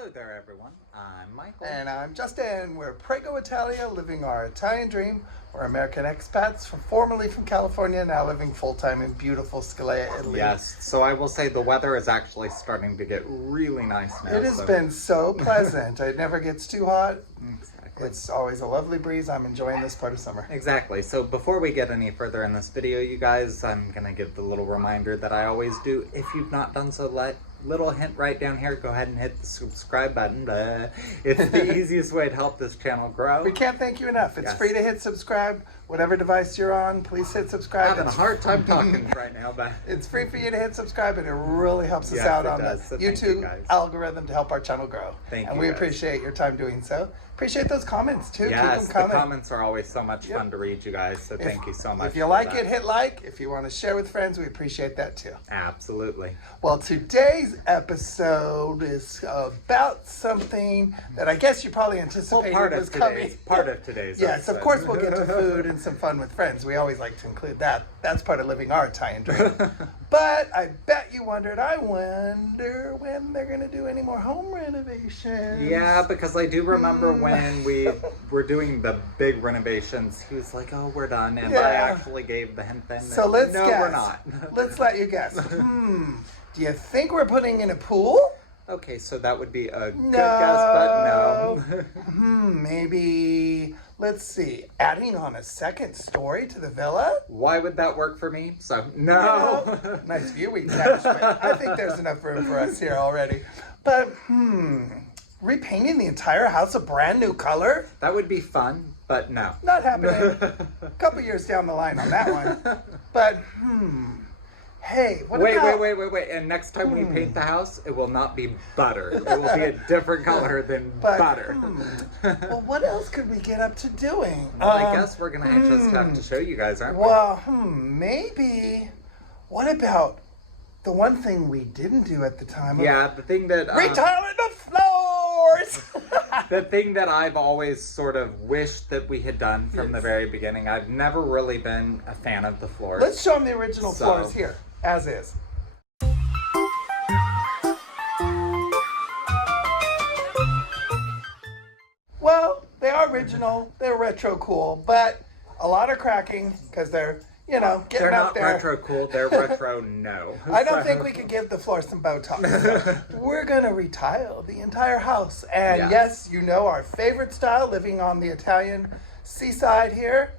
Hello there, everyone. I'm Michael. And I'm Justin. We're Prego Italia, living our Italian dream. We're American expats, formerly from California, now living full-time in beautiful Scalea, Italy. Yes, so I will say the weather is actually starting to get really nice now. It has been so pleasant. It never gets too hot. Exactly. It's always a lovely breeze. I'm enjoying this part of summer. Exactly. So before we get any further in this video, you guys, I'm going to give the little reminder that I always do. If you've not done so, little hint right down here, go ahead and hit the subscribe button. It's the easiest way to help this channel grow. We can't thank you enough. It's free to hit subscribe. Whatever device you're on, please hit subscribe. I'm having a hard time talking right now, but it's free for you to hit subscribe, and it really helps us out on the YouTube algorithm to help our channel grow. Thank and you, we appreciate your time doing so. Appreciate those comments too. Yes, keep them coming. The comments are always so much fun to read, you guys, so thank you so much. If you like it, hit like. If you want to share with friends, we appreciate that too. Absolutely. Well, today's episode is about something that I guess you probably anticipated was coming. Part of today's Yes, episode. Of course we'll get to food and some fun with friends. We always like to include that. That's part of living our Italian dream. But I bet you wondered, I wonder when they're going to do any more home renovations. Yeah, because I do remember when we were doing the big renovations, he was like, oh, we're done. And I actually gave the hint then. So let's guess. No, we're not. Let's let you guess. Do you think we're putting in a pool? Okay, so that would be a good guess, but no. Maybe, let's see, adding on a second story to the villa? Why would that work for me? So, no. Nice viewing dash, but I think there's enough room for us here already. But, repainting the entire house a brand new color? That would be fun, but no. Not happening. A couple years down the line on that one. But, hey, what about... Wait. And next time we paint the house, it will not be butter. It will be a different color than butter. Well, what else could we get up to doing? Well, I guess we're going to just have to show you guys, aren't we? Well, maybe. What about the one thing we didn't do at the time? The thing that... retiling the floors! The thing that I've always sort of wished that we had done from the very beginning. I've never really been a fan of the floors. Let's show them the original floors here. As is. Well, they are original, they're retro cool, but a lot of cracking because they're, getting out there. They're not retro cool, they're retro no. I don't think we could give the floor some Botox. So we're going to retile the entire house. And yes, you know our favorite style, living on the Italian seaside here.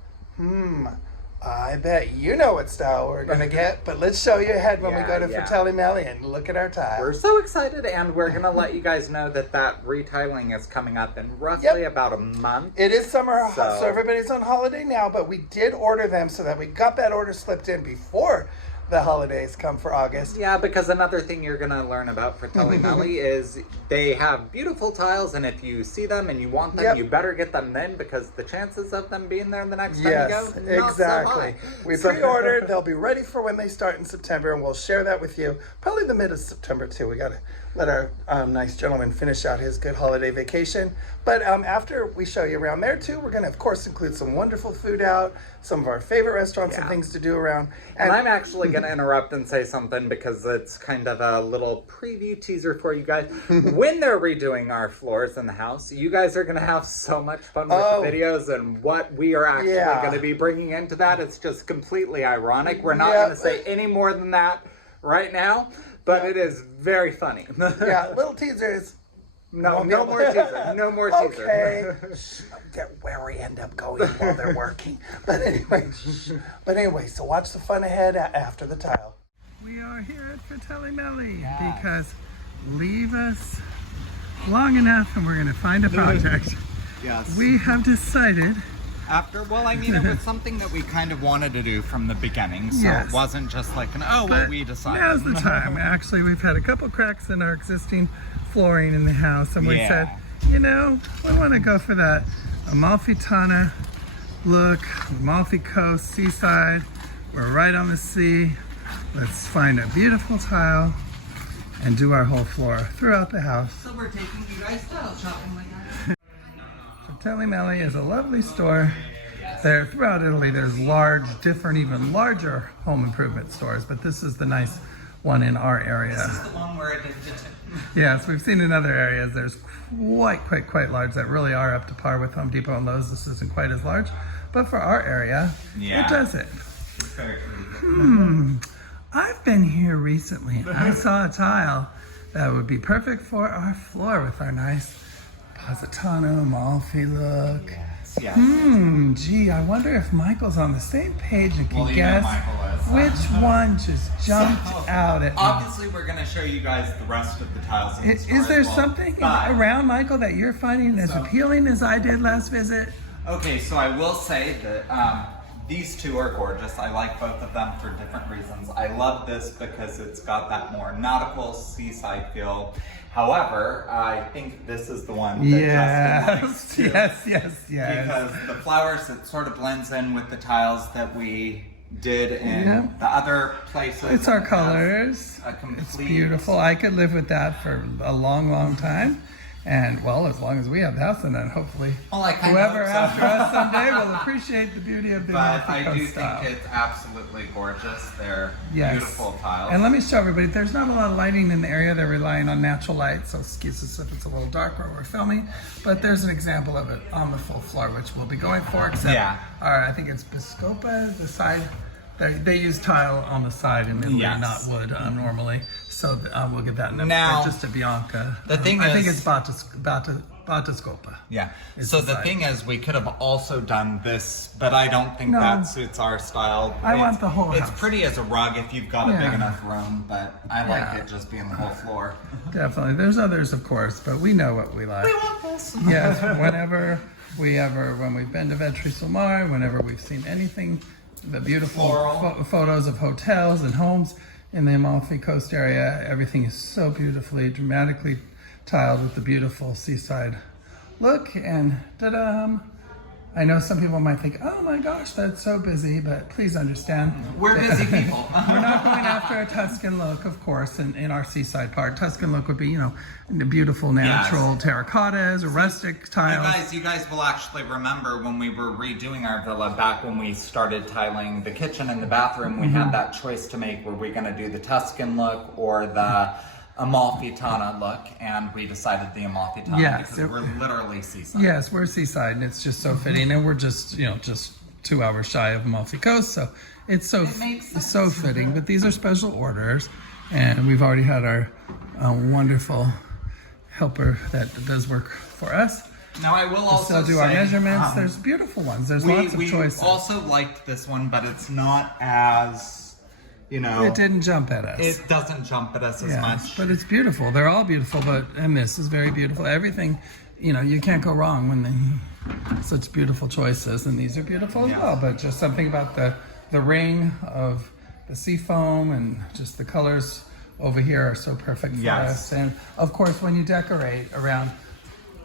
I bet you know what style we're going to get, but let's show you ahead when we go to Fratelli Mele and look at our tile. We're so excited, and we're going to let you guys know that retiling is coming up in roughly about a month. It is summer, so everybody's on holiday now, but we did order them so that we got that order slipped in before the holidays come for August. Yeah, because another thing you're going to learn about Fratelli Mele is they have beautiful tiles, and if you see them and you want them, you better get them then, because the chances of them being there the next time you go, not so high. We pre-ordered. They'll be ready for when they start in September, and we'll share that with you probably the mid of September too. We got to let our nice gentleman finish out his good holiday vacation. But after we show you around there too, we're going to, of course, include some wonderful food out, some of our favorite restaurants and things to do around. And I'm actually going to interrupt and say something because it's kind of a little preview teaser for you guys. When they're redoing our floors in the house, you guys are going to have so much fun with the videos and what we are actually going to be bringing into that. It's just completely ironic. We're not going to say any more than that right now, but it is very funny. Little teasers. No more teaser. No more teaser. Okay. Where we end up going while they're working. But anyway, so watch the fun ahead after the tile. We are here at Fratelli Mele because leave us long enough and we're going to find a project. We have decided... It was something that we kind of wanted to do from the beginning, so it wasn't just like we decided. Now's the time. Actually, we've had a couple cracks in our existing flooring in the house, and we said, we want to go for that Amalfitana look, Amalfi Coast, seaside. We're right on the sea. Let's find a beautiful tile and do our whole floor throughout the house. So we're taking you guys tile shopping like that. Fratelli Mele is a lovely store. There throughout Italy, there's large, different, even larger home improvement stores, but this is the nice one in our area. This is the one we're addicted to. Yes, we've seen in other areas. There's quite large that really are up to par with Home Depot and Lowe's. This isn't quite as large, but for our area, it does it. It's very pretty. I've been here recently and I saw a tile that would be perfect for our floor with our nice Positano Amalfi look. Yes. Gee, I wonder if Michael's on the same page and can guess which one just jumped out at me. Obviously, we're going to show you guys the rest of the tiles in the store. Is there something around, Michael, that you're finding as appealing as I did last visit? Okay, so I will say that these two are gorgeous. I like both of them for different reasons. I love this because it's got that more nautical seaside feel. However, I think this is the one that Justin likes too. Yes. Because the flowers, it sort of blends in with the tiles that we did in the other places. It's our colors. It's beautiful. I could live with that for a long time. And well, as long as we have the house, and then hopefully whoever after us someday will appreciate the beauty of the But I do style. think it's absolutely gorgeous. They're beautiful tiles. And let me show everybody, there's not a lot of lighting in the area. They're relying on natural light, so excuse us if it's a little dark where we're filming. But there's an example of it on the full floor, which we'll be going for, except I think it's Biscopa, the side. They use tile on the side in Italy, not wood normally. So we'll get that now, just to Bianca. The thing I think it's Batiscopa. Yeah. So the thing is, we could have also done this, but I don't think that suits our style. I want the whole house. It's pretty as a rug if you've got a big enough room, but I like it just being the whole floor. Definitely. There's others, of course, but we know what we like. We want this. Yes. When we've been to Vetri sul Mare, whenever we've seen anything, the beautiful photos of hotels and homes in the Amalfi Coast area, everything is so beautifully, dramatically tiled with the beautiful seaside look. And ta-da! I know some people might think, oh my gosh, that's so busy, but please understand. We're busy people. We're not going after a Tuscan look, of course, in our seaside part. Tuscan look would be, the beautiful natural terracottas or rustic tiles. You guys will actually remember when we were redoing our villa back when we started tiling the kitchen and the bathroom, we had that choice to make. Were we going to do the Tuscan look or the Amalfitana look, and we decided the Amalfitana because we're literally seaside. Yes, we're seaside, and it's just so fitting, and we're just 2 hours shy of Amalfi Coast, so it's so fitting. But these are special orders, and we've already had our wonderful helper that does work for us. Now I will also do our measurements. There's beautiful ones. There's lots of choices. We also liked this one, but it's not as it didn't jump at us. It doesn't jump at us as much. But it's beautiful. They're all beautiful, and this is very beautiful. Everything, you can't go wrong when they such beautiful choices, and these are beautiful as well. But just something about the ring of the sea foam and just the colors over here are so perfect for us. And of course, when you decorate around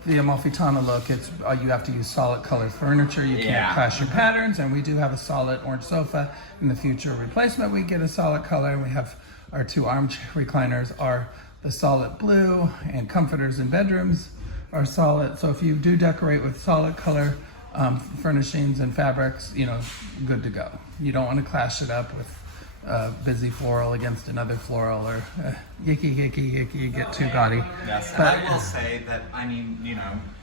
the Amalfitana look, it's you have to use solid colored furniture. You can't clash your patterns, and we do have a solid orange sofa. In the future replacement, we get a solid color, and we have our 2 armchair recliners are the solid blue, and comforters in bedrooms are solid. So if you do decorate with solid color furnishings and fabrics, good to go. You don't want to clash it up with busy floral against another floral or yicky, get too gaudy. Yes, but I will say that,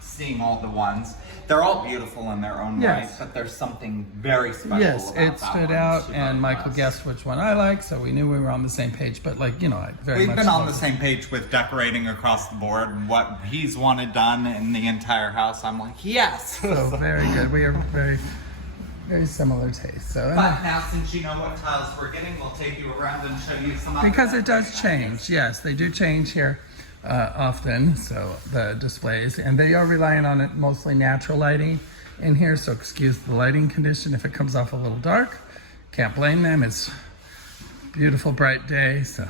seeing all the ones, they're all beautiful in their own right, but there's something very special about it stood out, and Michael guessed which one I like, so we knew we were on the same page, but We've been on the same page with decorating across the board. What he's wanted done in the entire house, I'm like, yes! So very good. We are very similar taste. So, but now, since you know what tiles we're getting, we'll take you around and show you some. Because it does change. Yes, they do change here often. So the displays, and they are relying on it mostly natural lighting in here. So excuse the lighting condition if it comes off a little dark. Can't blame them. It's a beautiful, bright day. So.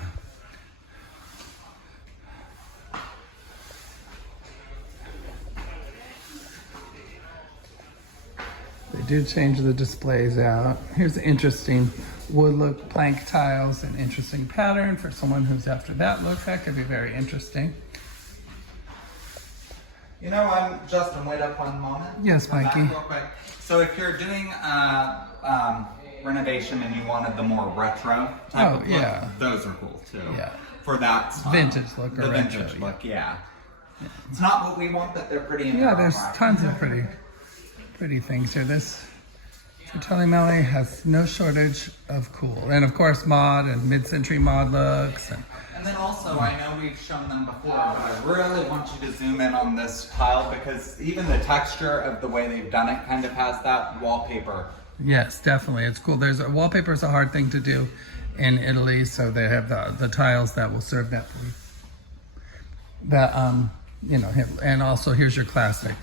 They do change the displays out. Here's an interesting wood look, plank tiles, an interesting pattern for someone who's after that look. That could be very interesting. Justin, wait up one moment. Yes, Mikey. Real quick. So if you're doing Renovation and you wanted the more retro type of look, yeah. those are cool too. Yeah. For that style. Vintage look or the retro, vintage look, yeah. It's not what we want, but they're pretty. Yeah, there's tons of pretty things here. This Fratelli Mele has no shortage of cool, and of course mod and mid-century mod looks. And then also, I know we've shown them before, but I really want you to zoom in on this tile because even the texture of the way they've done it kind of has that wallpaper. Yes, definitely, it's cool. Wallpaper is a hard thing to do in Italy, so they have the tiles that will serve that. You know, and also here's your classic,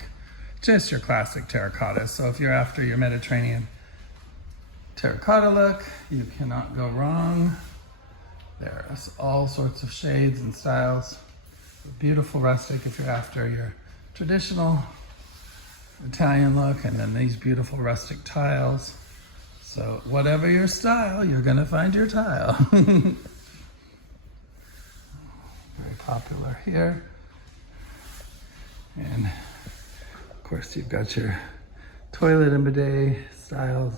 just your classic terracotta. So if you're after your Mediterranean terracotta look, you cannot go wrong. There's all sorts of shades and styles. Beautiful rustic if you're after your traditional Italian look, and then these beautiful rustic tiles. So whatever your style, you're gonna find your tile. Very popular here. And of course you've got your toilet and bidet styles.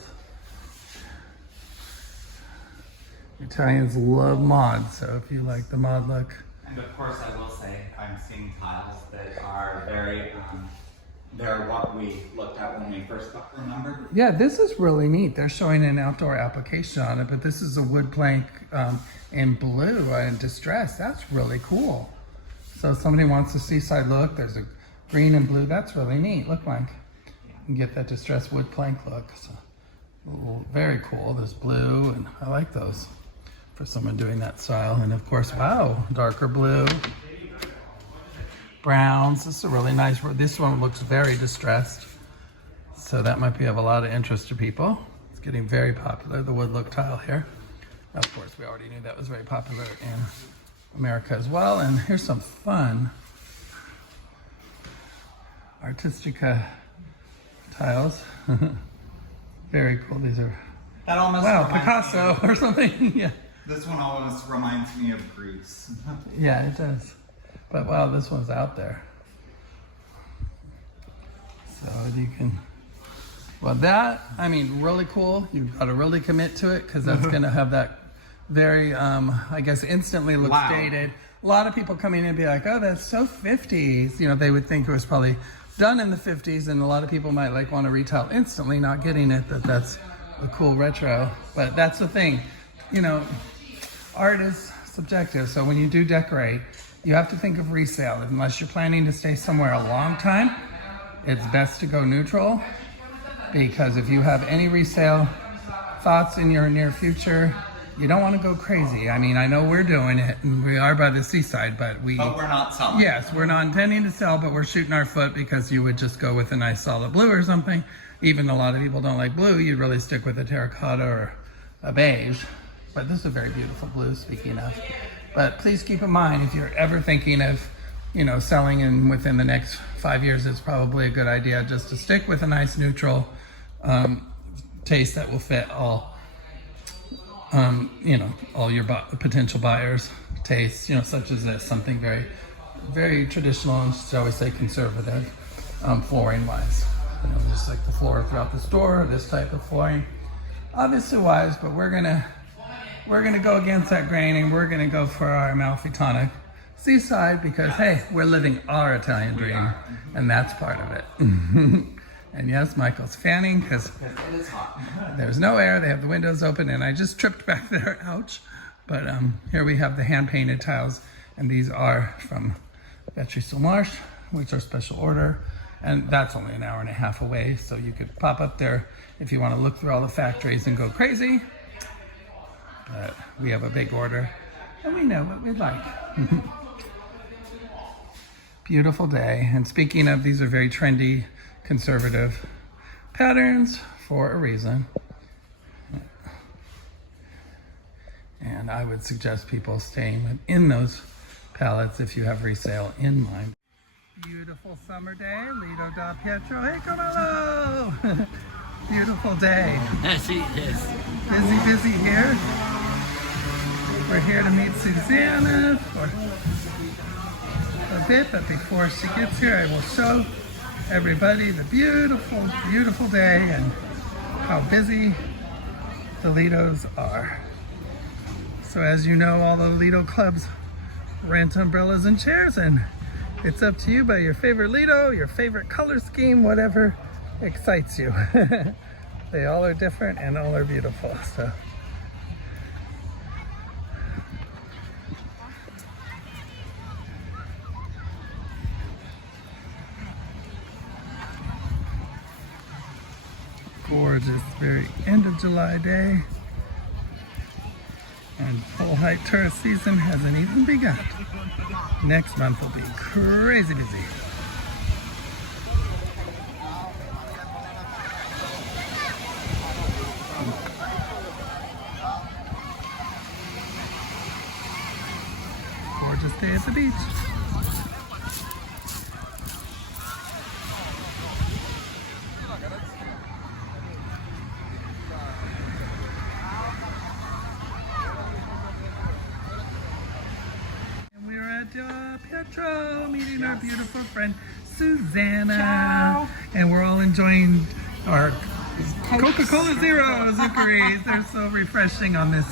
Italians love mod, so if you like the mod look. And of course I will say I'm seeing tiles that are very, they're what we looked at when we first got, remember? Yeah, this is really neat. They're showing an outdoor application on it, but this is a wood plank in blue and distress. That's really cool. So if somebody wants a seaside look, there's a green and blue. That's really neat. Look, Mike. You can get that distressed wood plank look. So, very cool. There's blue, and I like those for someone doing that style. And of course, wow, darker blue, browns. This is a really nice. This one looks very distressed, so that might be of a lot of interest to people. It's getting very popular. The wood look tile here. Of course, we already knew that was very popular in America as well. And here's some fun Artistica tiles. Very cool. These are, that almost Picasso or something. Yeah. This one almost reminds me of Greece. Yeah, it does. But wow, this one's out there. So you can, well that, I mean, really cool. You've got to really commit to it because that's going to have that very, I guess, instantly looks dated. A lot of people come in and be like, oh, that's so 50s. You know, they would think it was probably done in the 50s, and a lot of people might like want to retile instantly, not getting it that that's a cool retro. But that's the thing, you know, art is subjective. So when you do decorate, you have to think of resale. Unless you're planning to stay somewhere a long time, it's best to go neutral, because if you have any resale thoughts in your near future, you don't want to go crazy. I mean, I know we're doing it, and we are by the seaside, but we're not selling. Yes, we're not intending to sell, but we're shooting our foot because you would just go with a nice solid blue or something. Even a lot of people don't like blue. You'd really stick with a terracotta or a beige. But this is a very beautiful blue, speaking of. But please keep in mind, if you're ever thinking of, you know, selling in within the next 5 years, it's probably a good idea just to stick with a nice neutral taste that will fit all. You know, all your potential buyers' tastes, you know, such as this, something very, very traditional, and shall we say conservative, flooring wise. You know, just like the floor throughout the store, this type of flooring, obviously wise, but we're gonna go against that grain, and we're gonna go for our Amalfitana seaside because hey, we're living our Italian dream, and that's part of it. And yes, Michael's fanning because it is hot. There's no air. They have the windows open, and I just tripped back there. Ouch. But here we have the hand-painted tiles, and these are from Baci Baci, which are special order, and that's only an hour and a half away, so you could pop up there if you want to look through all the factories and go crazy. But we have a big order, and we know what we'd like. Beautiful day. And speaking of, these are very trendy, conservative patterns for a reason. And I would suggest people staying within those palettes if you have resale in mind. Beautiful summer day, Lido Da Pietro. Hey, Carmelo! Beautiful day. Yes. Busy here. We're here to meet Susanna for a bit, but before she gets here, I will show everybody the beautiful, beautiful day and how busy the Lidos are. So as you know, all the Lido clubs rent umbrellas and chairs, and it's up to you by your favorite Lido, your favorite color scheme, whatever excites you. They all are different and all are beautiful. So gorgeous, very end of July day. And full height tourist season hasn't even begun. Next month will be crazy busy. Gorgeous day at the beach. Da Pietro, meeting our beautiful friend Susanna. Ciao. And we're all enjoying our Coca-Cola Zero Zuccheries. They're so refreshing on this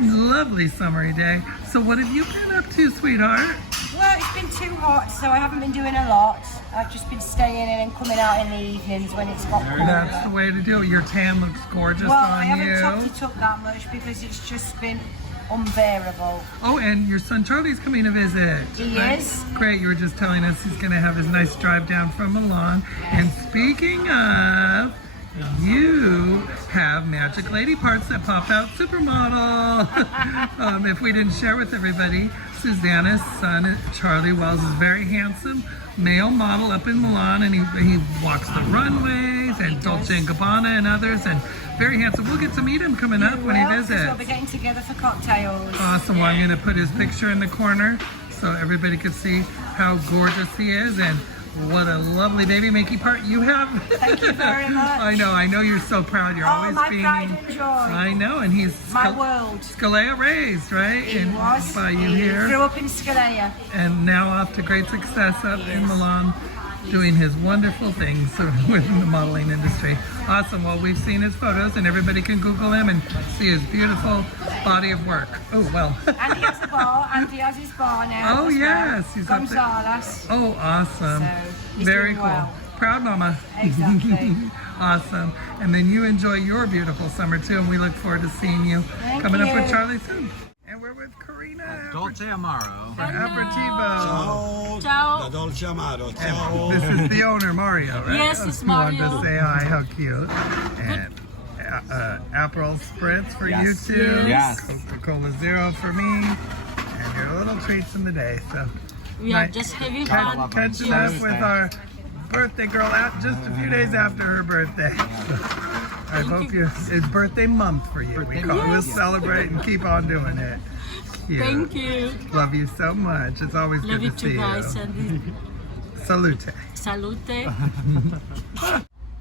lovely summery day. So what have you been up to, sweetheart? Well, it's been too hot, so I haven't been doing a lot. I've just been staying in and coming out in the evenings when it's got colder. That's the way to do it. Your tan looks gorgeous Well, I on haven't you. topped it up that much because it's just been unbearable. Oh, and your son Charlie's coming to visit. He is. Great, you were just telling us he's going to have his nice drive down from Milan. And speaking of, you have magic lady parts that pop out supermodel. If we didn't share with everybody, Susanna's son Charlie Wells is very handsome male model up in Milan, and he walks the runways and Dolce and Gabbana and others, and very handsome. We'll get to meet him coming up when he visits. We'll be getting together for cocktails. Awesome. Well, I'm going to put his picture in the corner so everybody can see how gorgeous he is, and what a lovely baby making part you have. Thank you very much. I know you're so proud. You're always my being. pride and joy. I know, and he's My world. Scalea raised, right? He and was. by you He here, grew up in Scalea. and now off to great success up in Milan, doing his wonderful things within the modeling industry. Awesome. Well, we've seen his photos, and everybody can Google him and see his beautiful body of work. Oh, well. And he has a bar, and he has his bar now. Oh, as yes. well. He's up there. Gonzales. Oh, awesome. So, he's Very doing cool. well. Proud mama. Exactly. Awesome. And then you enjoy your beautiful summer too, and we look forward to seeing you Thank coming up you. with Charlie soon. And we're with Corina. Dolce Amaro. For Aperitivo. Ciao, Ciao. da Dolce Amaro. And Ciao. this is the owner, Mario, right? Yes, it's Who wanted Mario. to say hi, how cute. And Aperol Spritz for Yes. you two. Yes. Coca-Cola Zero for me. And your little treats in the day. So We are Nice. just having Gotta fun. love them. catching up with our birthday girl out just a few days after her birthday. So I hope it's birthday month for you. We call it. We'll celebrate and keep on doing it. Cute. Thank you. Love you so much. It's always Love good you to see too, guys. you. And Salute. salute.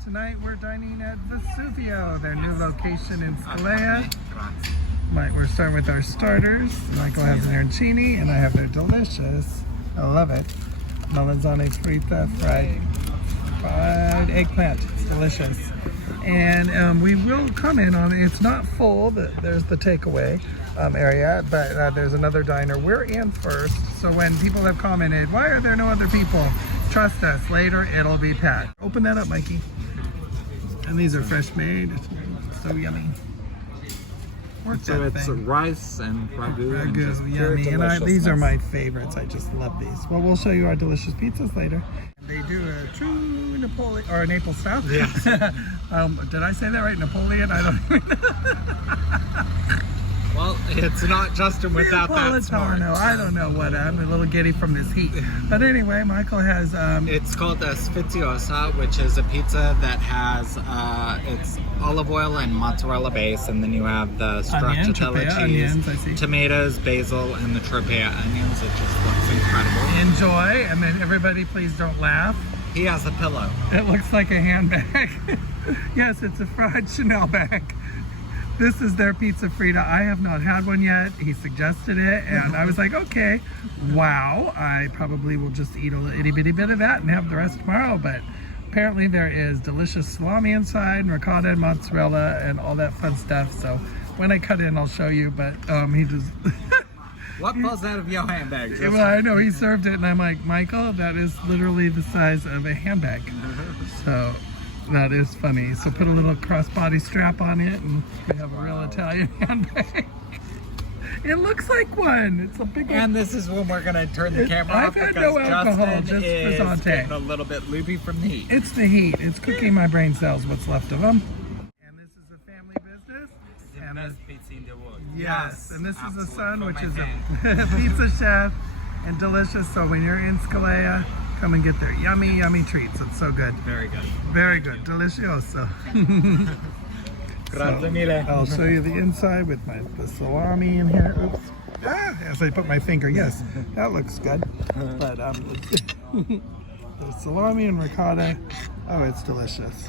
Tonight we're dining at Vesuvio, their new location in Scalea. We're starting with our starters. Michael has an arancini, and I have their delicious, I love it, melanzane frita fried eggplant. It's delicious. And we will comment on it. It's not full. There's the takeaway area, but there's another diner. We're in first, so when people have commented, why are there no other people? Trust us, later it'll be packed. Open that up, Mikey. And these are fresh made. It's so yummy. Work So that it's thing. rice and ragu. And just Ragu, pure yummy. And these are deliciousness. my favorites. I just love these. Well, we'll show you our delicious pizzas later. They do a true Napoleon or Naples style. Yeah. Did I say that right? Napoleon? I don't even Well, it's not Justin without that smart. Napolitano. I don't know what. I'm a little giddy from this heat. But anyway, Michael has It's called a sfiziosa, which is a pizza that has it's olive oil and mozzarella base, and then you have the Onion, stracciatella tropea cheese, onions, I see. tomatoes, basil, and the tropea onions. It just looks incredible. enjoy, and then everybody please don't laugh. He has a pillow. It looks like a handbag. Yes, it's a fried Chanel bag. This is their pizza frita. I have not had one yet. He suggested it, and I was like, okay, wow. I probably will just eat a little itty bitty bit of that and have the rest tomorrow, but apparently there is delicious salami inside, and ricotta and mozzarella and all that fun stuff. So when I cut in, I'll show you, but he just... What falls out of your handbag? Well, I know, he served it, and I'm like, Michael, that is literally the size of a handbag. So that is funny. So put a little crossbody strap on it, and we have a real Italian handbag. It looks like one. It's a big one. And this is when we're going to turn the camera off I've had because no alcohol, Justin just is frizzante. getting a little bit loopy from the heat. It's the heat. It's cooking my brain cells, what's left of them. And this is a family business. The best pizza in the world. Yes, and this is the son, For which my is fan. a pizza chef and delicious. So when you're in Scalea, come and get their yummy, yummy treats. It's so good. Very good. Very good. Delicioso. Grazie So, mille. I'll show you the inside with the salami in here. Oops. As I put my finger, yes, that looks good. But the salami and ricotta, oh, it's delicious.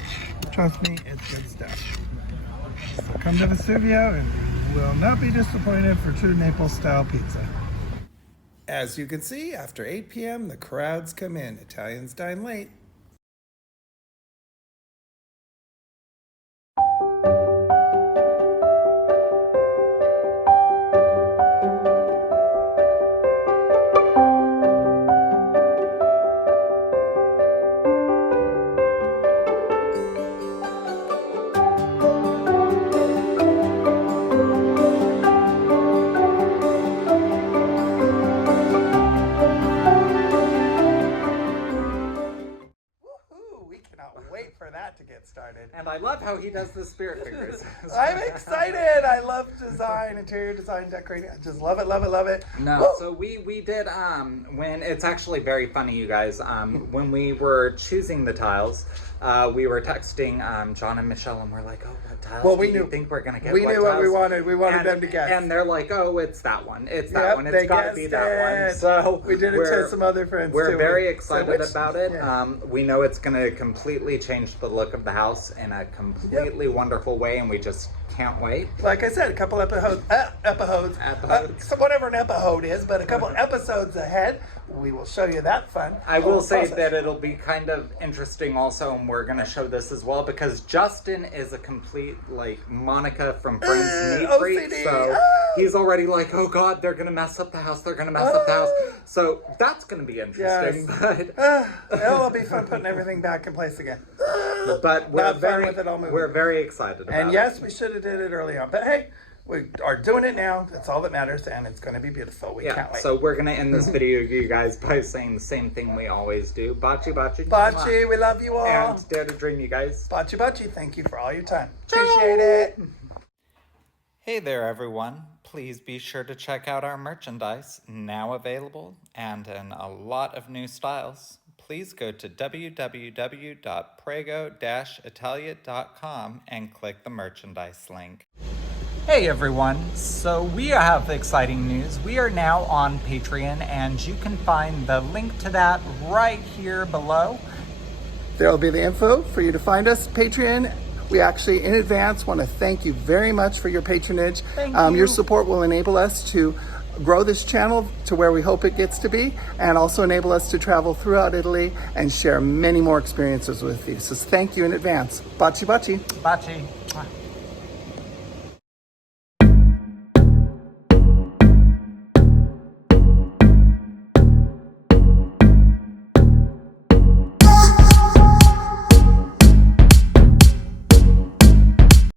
Trust me, it's good stuff. So come to Vesuvio and you will not be disappointed for true Naples style pizza. As you can see, after 8 p.m., the crowds come in. Italians dine late. Wait for that to get started. And I love how he does the spirit fingers. I'm excited. I love design, interior design, decorating. I just love it, love it, love it. No, Woo! so we did when it's actually very funny, you guys. When we were choosing the tiles, we were texting John and Michelle, and we're like, "Oh, what tiles? Well, we do you knew think we're gonna get? We knew what we tiles?" wanted. We wanted them to guess. And they're like, "Oh, it's that one. It's that Yep, one. they It's got to be guessed that one." it. So we did it to some other friends We're too. very So excited which- about it. yeah. We know it's going to completely change the look of the house in a completely wonderful way, and we just can't wait. Like I said, a couple episodes, so whatever an episode is, but a couple episodes ahead, we will show you that fun. I will say process. that it'll be kind of interesting also, and we're going to show this as well, because Justin is a complete, like, Monica from Friends neat freak, OCD. so he's already like, oh God, they're going to mess up the house, they're going to mess up the house. So that's going to be interesting, It'll be fun putting everything back in place again. but we're We're very excited about And it. yes, we should have did it early on, but hey, we are doing it now. That's all that matters, and it's going to be beautiful. We Yeah, can't wait. so we're going to end this video, you guys, by saying the same thing we always do. Baci Baci. Baci, we love you all. And dare to dream, you guys. Baci Baci, thank you for all your time. Appreciate it. Hey there, everyone. Please be sure to check out our merchandise, now available and in a lot of new styles. Please go to www.prego-italia.com and click the merchandise link. Hey everyone, so we have exciting news. We are now on Patreon, and you can find the link to that right here below. There will be the info for you to find us. Patreon. We actually, in advance, want to thank you very much for your patronage. Thank you. Your support will enable us to grow this channel to where we hope it gets to be, and also enable us to travel throughout Italy and share many more experiences with you. So thank you in advance. Baci Baci. Baci.